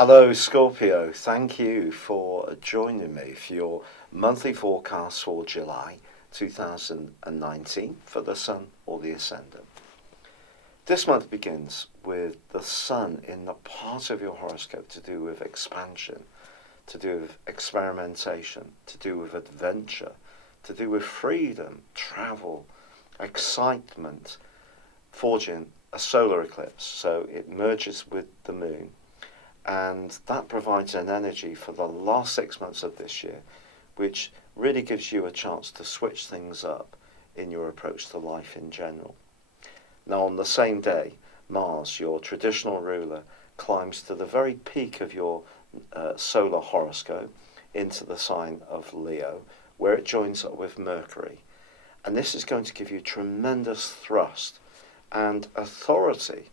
Hello, Scorpio. Thank you for joining me for your monthly forecast for July 2019 for the Sun or the Ascendant. This month begins with the Sun in the part of your horoscope to do with expansion, to do with experimentation, to do with adventure, to do with freedom, travel, excitement, forging a solar eclipse. So it merges with the moon. And that provides an energy for the last 6 months of this year, which really gives you a chance to switch things up in your approach to life in general. Now, on the same day, Mars, your traditional ruler, climbs to the very peak of your solar horoscope into the sign of Leo, where it joins up with Mercury. And this is going to give you tremendous thrust and authority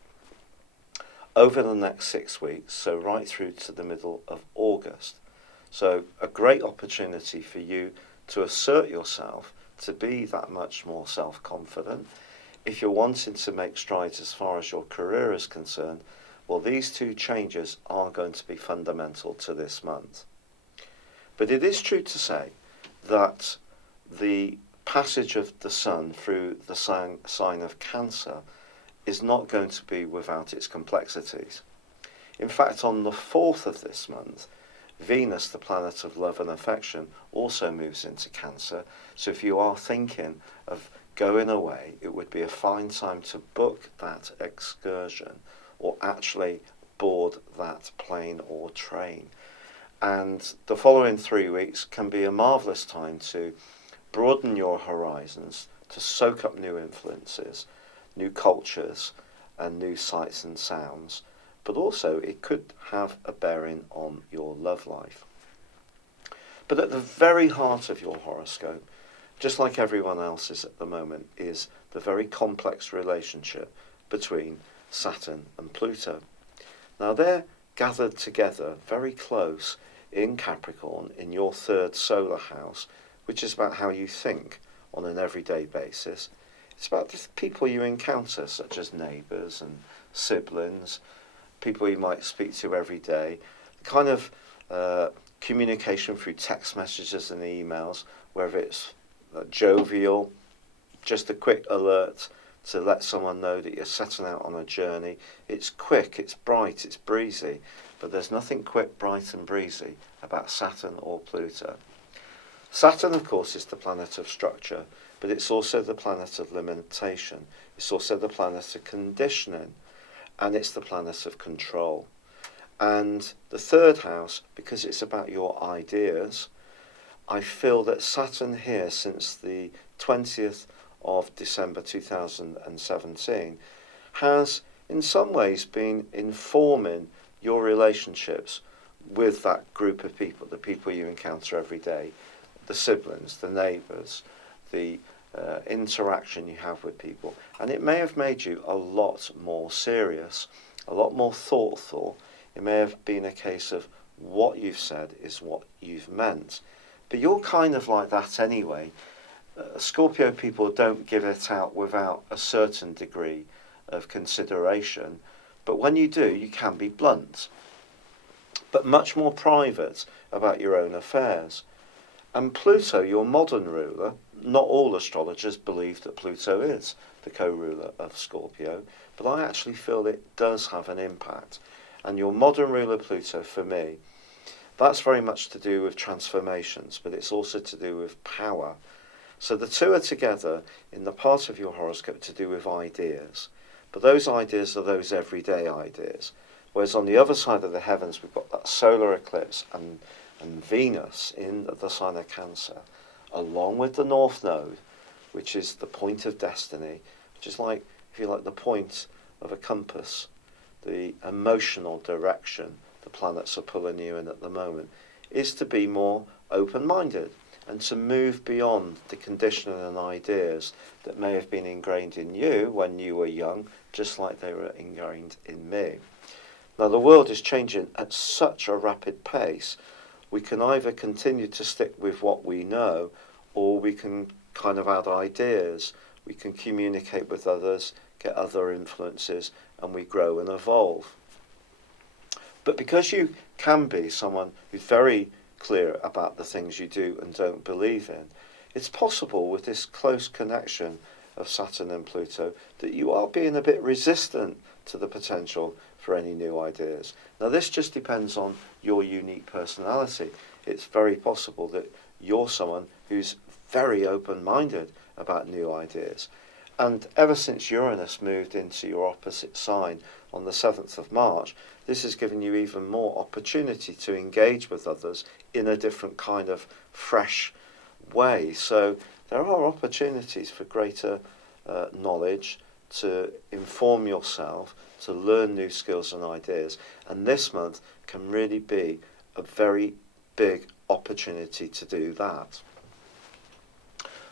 over the next 6 weeks, so right through to the middle of August. So a great opportunity for you to assert yourself, to be that much more self-confident. If you're wanting to make strides as far as your career is concerned, well, these two changes are going to be fundamental to this month. But it is true to say that the passage of the Sun through the sign of Cancer is not going to be without its complexities. In fact, on the 4th of this month, Venus, the planet of love and affection, also moves into Cancer. So if you are thinking of going away, it would be a fine time to book that excursion or actually board that plane or train. And the following 3 weeks can be a marvellous time to broaden your horizons, to soak up new influences, new cultures and new sights and sounds, but also it could have a bearing on your love life. But at the very heart of your horoscope, just like everyone else's at the moment, is the very complex relationship between Saturn and Pluto. Now they're gathered together very close in Capricorn in your 3rd solar house, which is about how you think on an everyday basis. It's about the people you encounter, such as neighbours and siblings, people you might speak to every day, the kind of communication through text messages and emails, whether it's jovial, just a quick alert to let someone know that you're setting out on a journey. It's quick, it's bright, it's breezy, but there's nothing quick, bright and breezy about Saturn or Pluto. Saturn, of course, is the planet of structure, but it's also the planet of limitation. It's also the planet of conditioning, and it's the planet of control. And the 3rd house, because it's about your ideas, I feel that Saturn here since the 20th of December 2017 has in some ways been informing your relationships with that group of people, the people you encounter every day, the siblings, the neighbours, the interaction you have with people. And it may have made you a lot more serious, a lot more thoughtful. It may have been a case of what you've said is what you've meant. But you're kind of like that anyway. Scorpio people don't give it out without a certain degree of consideration. But when you do, you can be blunt, but much more private about your own affairs. And Pluto, your modern ruler, not all astrologers believe that Pluto is the co-ruler of Scorpio, but I actually feel it does have an impact. And your modern ruler Pluto, for me, that's very much to do with transformations, but it's also to do with power. So the two are together in the part of your horoscope to do with ideas. But those ideas are those everyday ideas. Whereas on the other side of the heavens, we've got that solar eclipse and Venus in the sign of Cancer, along with the North Node, which is the point of destiny, which is like, if you like, the point of a compass, the emotional direction the planets are pulling you in at the moment, is to be more open-minded and to move beyond the conditioning and ideas that may have been ingrained in you when you were young, just like they were ingrained in me. Now, the world is changing at such a rapid pace. We can either continue to stick with what we know, or we can kind of add ideas. We can communicate with others, get other influences, and we grow and evolve. But because you can be someone who's very clear about the things you do and don't believe in, it's possible with this close connection of Saturn and Pluto that you are being a bit resistant to the potential for any new ideas. Now this just depends on your unique personality. It's very possible that you're someone who's very open-minded about new ideas. And ever since Uranus moved into your opposite sign on the 7th of March, this has given you even more opportunity to engage with others in a different kind of fresh way. So there are opportunities for greater knowledge, to inform yourself, to learn new skills and ideas. And this month can really be a very big opportunity to do that.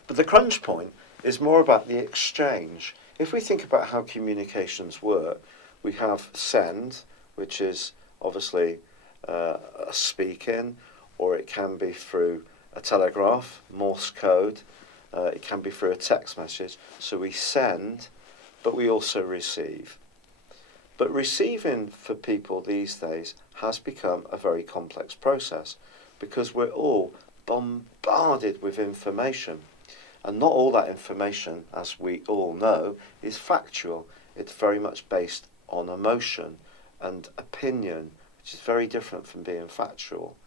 But the crunch point is more about the exchange. If we think about how communications work, we have send, which is obviously a speaking, or it can be through a telegraph, Morse code, it can be through a text message. So we send, but we also receive. But receiving for people these days has become a very complex process because we're all bombarded with information. And not all that information, as we all know, is factual. It's very much based on emotion and opinion, which is very different from being factual.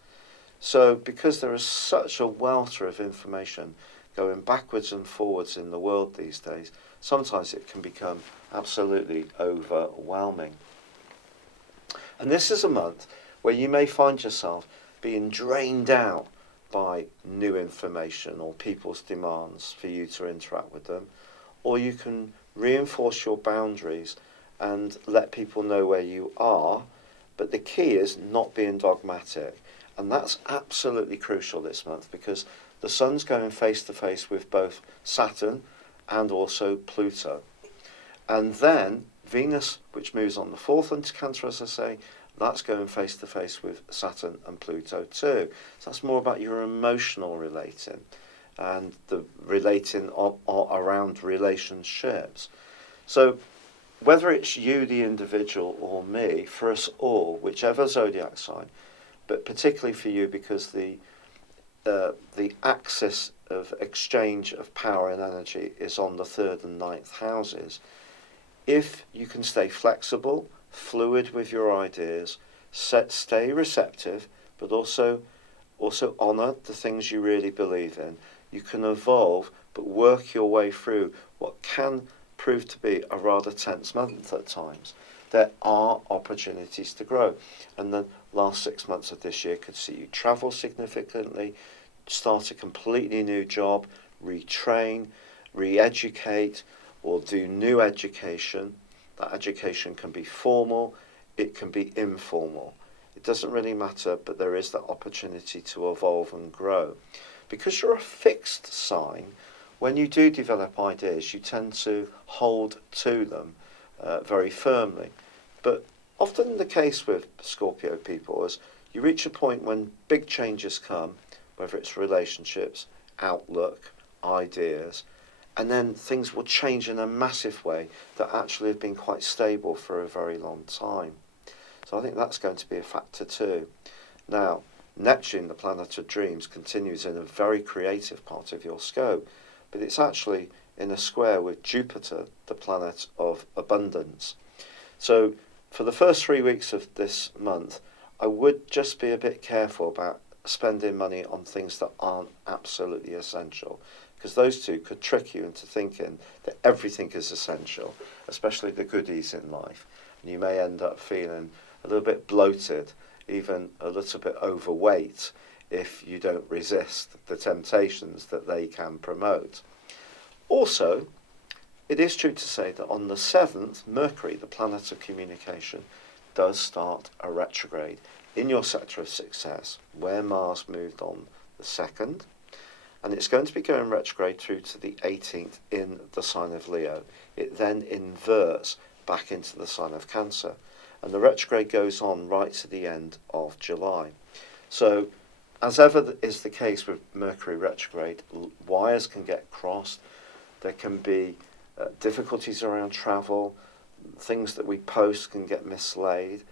So because there is such a welter of information going backwards and forwards in the world these days, sometimes it can become absolutely overwhelming. And this is a month where you may find yourself being drained out by new information or people's demands for you to interact with them, or you can reinforce your boundaries and let people know where you are, but the key is not being dogmatic. And that's absolutely crucial this month because the Sun's going face to face with both Saturn and also Pluto. And then Venus, which moves on the 4th into Cancer, as I say, that's going face to face with Saturn and Pluto too. So that's more about your emotional relating and the relating around relationships. So whether it's you, the individual, or me, for us all, whichever zodiac sign, but particularly for you because the axis of exchange of power and energy is on the 3rd and 9th houses, if you can stay flexible, fluid with your ideas, stay receptive, but also honour the things you really believe in, you can evolve, but work your way through what can prove to be a rather tense month at times. There are opportunities to grow, and the last 6 months of this year could see you travel significantly, start a completely new job, retrain, re-educate, or do new education. That education can be formal, it can be informal. It doesn't really matter, but there is that opportunity to evolve and grow. Because you're a fixed sign, when you do develop ideas, you tend to hold to them very firmly. But often the case with Scorpio people is you reach a point when big changes come, whether it's relationships, outlook, ideas, and then things will change in a massive way that actually have been quite stable for a very long time. So I think that's going to be a factor too. Now, Neptune, the planet of dreams, continues in a very creative part of your scope, but it's actually in a square with Jupiter, the planet of abundance. So for the first 3 weeks of this month, I would just be a bit careful about spending money on things that aren't absolutely essential, because those two could trick you into thinking that everything is essential, especially the goodies in life. And you may end up feeling a little bit bloated, even a little bit overweight, if you don't resist the temptations that they can promote. Also, it is true to say that on the 7th, Mercury, the planet of communication, does start a retrograde in your sector of success, where Mars moved on the 2nd, and it's going to be going retrograde through to the 18th in the sign of Leo. It then inverts back into the sign of Cancer, and the retrograde goes on right to the end of July. So, as ever is the case with Mercury retrograde, wires can get crossed, there can be difficulties around travel, things that we post can get mislaid,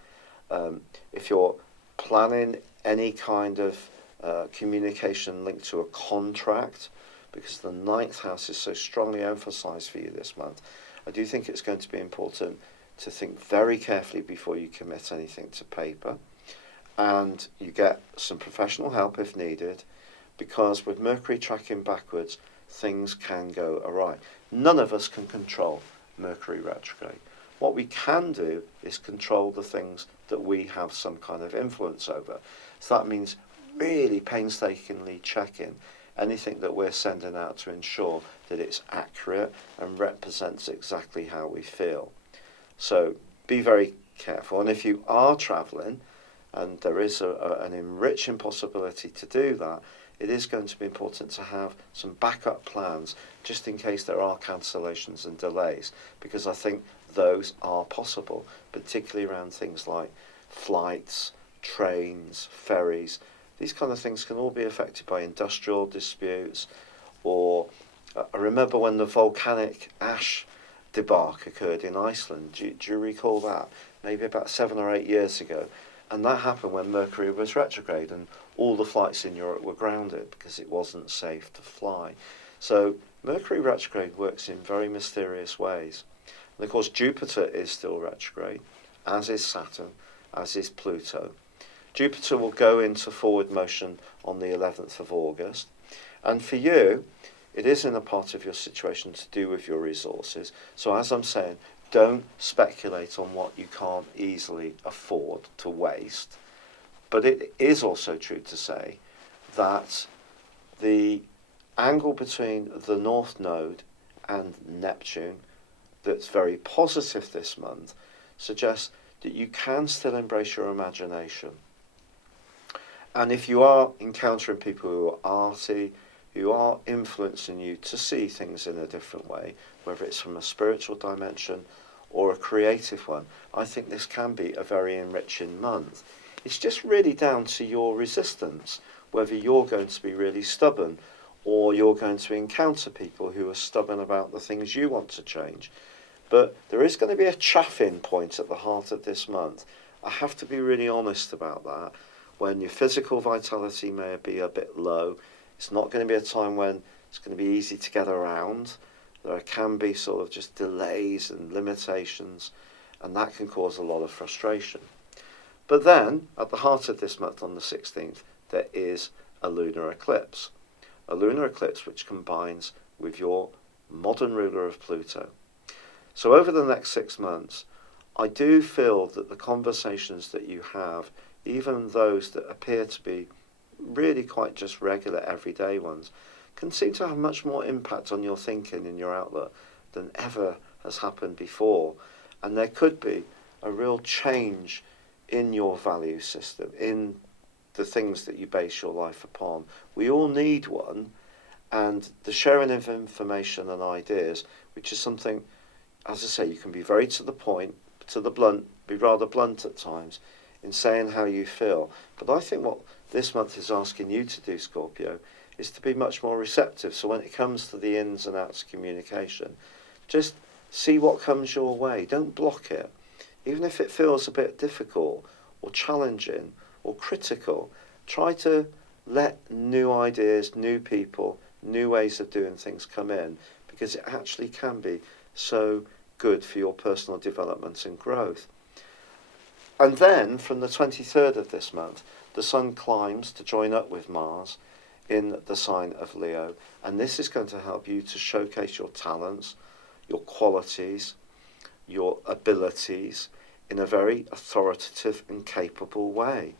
If you're planning any kind of communication linked to a contract, because the ninth house is so strongly emphasized for you this month, I do think it's going to be important to think very carefully before you commit anything to paper, and you get some professional help if needed, because with Mercury tracking backwards, things can go awry. None of us can control Mercury retrograde. What we can do is control the things that we have some kind of influence over. So that means really painstakingly checking anything that we're sending out to ensure that it's accurate and represents exactly how we feel. So be very careful. And if you are travelling, and there is an enriching possibility to do that, it is going to be important to have some backup plans just in case there are cancellations and delays, because I think those are possible, particularly around things like flights, trains, ferries. These kind of things can all be affected by industrial disputes, or I remember when the volcanic ash debark occurred in Iceland. Do you recall that? Maybe about 7 or 8 years ago. And that happened when Mercury was retrograde and all the flights in Europe were grounded because it wasn't safe to fly. So Mercury retrograde works in very mysterious ways. And of course Jupiter is still retrograde, as is Saturn, as is Pluto. Jupiter will go into forward motion on the 11th of August. And for you, it is in a part of your situation to do with your resources. So as I'm saying, don't speculate on what you can't easily afford to waste. But it is also true to say that the angle between the North Node and Neptune that's very positive this month suggests that you can still embrace your imagination. And if you are encountering people who are arty, who are influencing you to see things in a different way, whether it's from a spiritual dimension or a creative one, I think this can be a very enriching month. It's just really down to your resistance, whether you're going to be really stubborn or you're going to encounter people who are stubborn about the things you want to change. But there is going to be a chaffing point at the heart of this month. I have to be really honest about that. When your physical vitality may be a bit low, it's not going to be a time when it's going to be easy to get around. There can be sort of just delays and limitations, and that can cause a lot of frustration. But then, at the heart of this month on the 16th, there is a lunar eclipse. A lunar eclipse which combines with your modern ruler of Pluto. So over the next 6 months, I do feel that the conversations that you have, even those that appear to be really quite just regular everyday ones, can seem to have much more impact on your thinking and your outlook than ever has happened before. And there could be a real change in your value system, in the things that you base your life upon. We all need one, and the sharing of information and ideas, which is something, as I say, you can be very to the point, to the blunt, be rather blunt at times in saying how you feel. But I think what this month is asking you to do, Scorpio, is to be much more receptive. So when it comes to the ins and outs of communication, just see what comes your way. Don't block it. Even if it feels a bit difficult or challenging or critical, try to let new ideas, new people, new ways of doing things come in, because it actually can be so good for your personal development and growth. And then from the 23rd of this month, the Sun climbs to join up with Mars in the sign of Leo, and this is going to help you to showcase your talents, your qualities, your abilities in a very authoritative and capable way.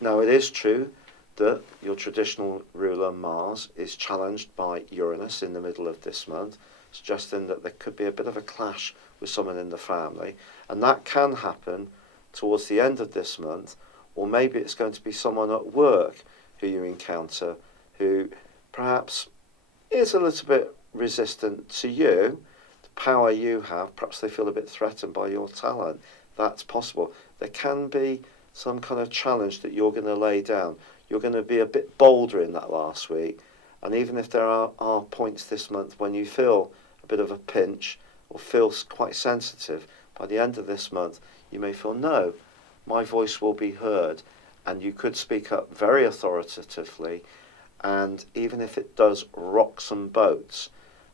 Now, it is true that your traditional ruler Mars is challenged by Uranus in the middle of this month, suggesting that there could be a bit of a clash with someone in the family, and that can happen towards the end of this month, or maybe it's going to be someone at work who you encounter who perhaps is a little bit resistant to you, the power you have. Perhaps they feel a bit threatened by your talent. That's possible. There can be some kind of challenge that you're going to lay down. You're going to be a bit bolder in that last week, and even if there are points this month when you feel a bit of a pinch or feel quite sensitive, by the end of this month you may feel, no, my voice will be heard, and you could speak up very authoritatively, and even if it does rock some boats,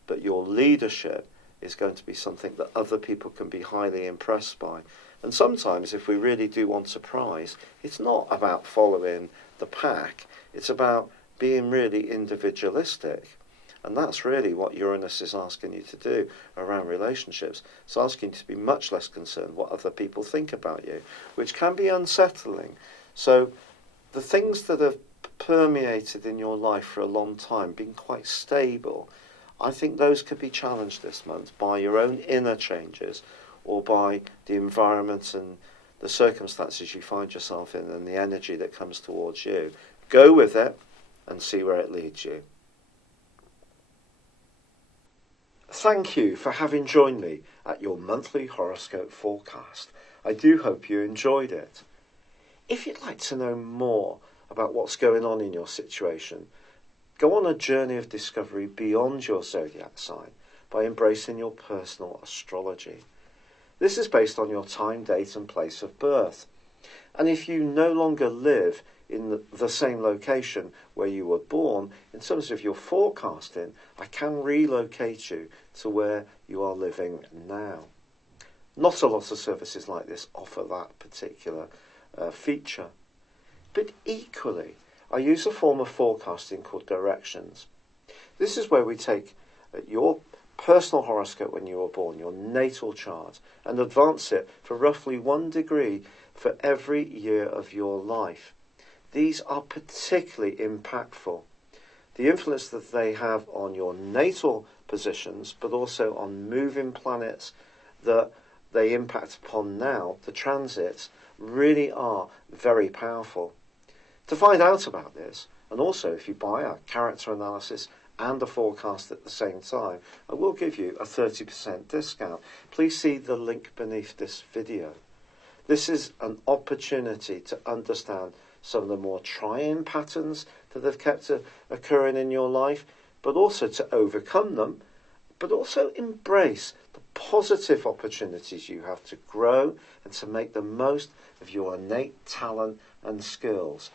but your leadership is going to be something that other people can be highly impressed by. And sometimes, if we really do want a prize, it's not about following the pack, it's about being really individualistic. And that's really what Uranus is asking you to do around relationships. It's asking you to be much less concerned what other people think about you, which can be unsettling. So the things that have permeated in your life for a long time, being quite stable, I think those could be challenged this month by your own inner changes or by the environment and the circumstances you find yourself in and the energy that comes towards you. Go with it and see where it leads you. Thank you for having joined me at your monthly horoscope forecast. I do hope you enjoyed it. If you'd like to know more about what's going on in your situation, go on a journey of discovery beyond your zodiac sign by embracing your personal astrology. This is based on your time, date and place of birth. And if you no longer live in the same location where you were born, in terms of your forecasting, I can relocate you to where you are living now. Not a lot of services like this offer that particular feature. But equally, I use a form of forecasting called directions. This is where we take your personal horoscope when you were born, your natal chart, and advance it for roughly 1 degree for every year of your life. These are particularly impactful. The influence that they have on your natal positions, but also on moving planets that they impact upon now, the transits, really are very powerful. To find out about this, and also if you buy a character analysis and a forecast at the same time, I will give you a 30% discount. Please see the link beneath this video. This is an opportunity to understand some of the more trying patterns that have kept occurring in your life, but also to overcome them, but also embrace the positive opportunities you have to grow and to make the most of your innate talent and skills.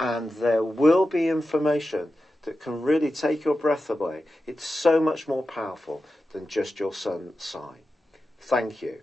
And there will be information that can really take your breath away. It's so much more powerful than just your sun sign. Thank you.